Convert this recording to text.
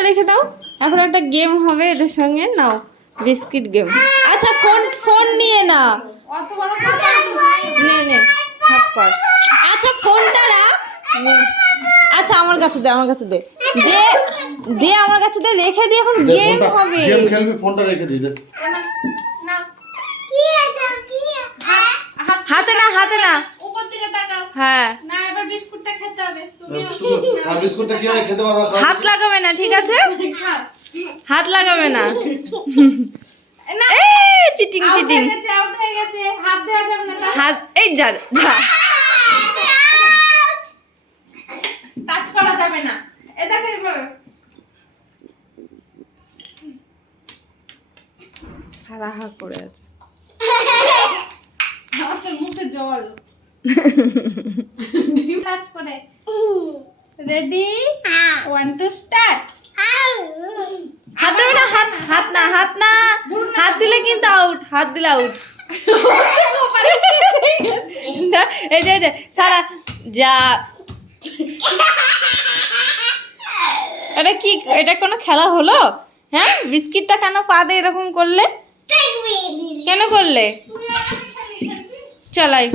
ফোনটা রেখে দাও, এখন একটা গেম হবে এদের সঙ্গে। নাও বিস্কিট গেম। আচ্ছা ফোন নিয়ে না, নে হাত কর। আচ্ছা ফোনটা রাখ। আচ্ছা আমার কাছে দে, আমার কাছে দে, দে দে আমার কাছে দে, রেখে দি, এখন গেম হবে। গেম খেলবি, ফোনটা রেখে দি। দে হাতে না, হাতে না, উপর দিকে তাকাও। হ্যাঁ না এবার বিস্কুটটা খেতে হবে তুমি। বিস্কুটটা কি হয় খেতে পারবা? হাত লাগাবে না, ঠিক আছে? হাত লাগাবে না। চিটিং চিটিং, আউট হয়ে গেছে, হাত দেওয়া যাবে না। হাত এই যা যা, টাচ করা যাবে না। এ দেখো এভাবে। সারা হাত পড়ে আছে। আমার তো মুখে জল। টাচ করে। Ready 1 2 start. হাত দেবে না, হাত না, হাত না, হাত দিলে কিন্তু আউট, হাত দিলে আউট। এই যে সারা যা। এটা কি, এটা কোনো খেলা হলো? হ্যাঁ বিস্কিটটা কেন পা দিয়ে এরকম করলে, কেন করলে? চলাই।